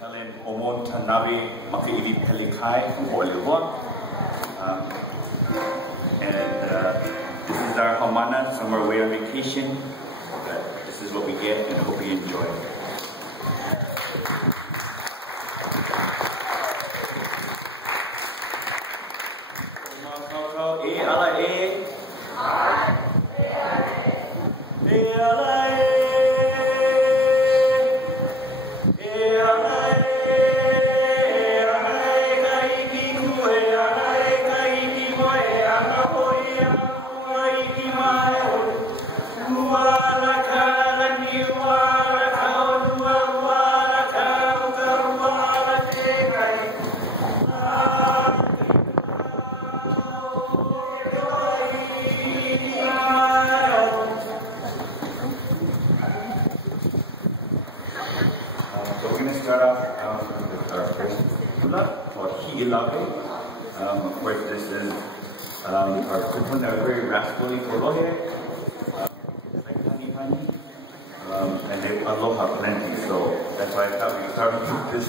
Helen Omon Tanabe Makaili Pelikai Oliwa. This is our Hamana, summer away on vacation. This is what we get, and I hope you enjoy. So we're going to start off with our first hula, or hi'ilawe. Of course, this is our kupun that are very rascally kolohe, like honey, and they aloha plenty. So that's why I thought we'd start with this.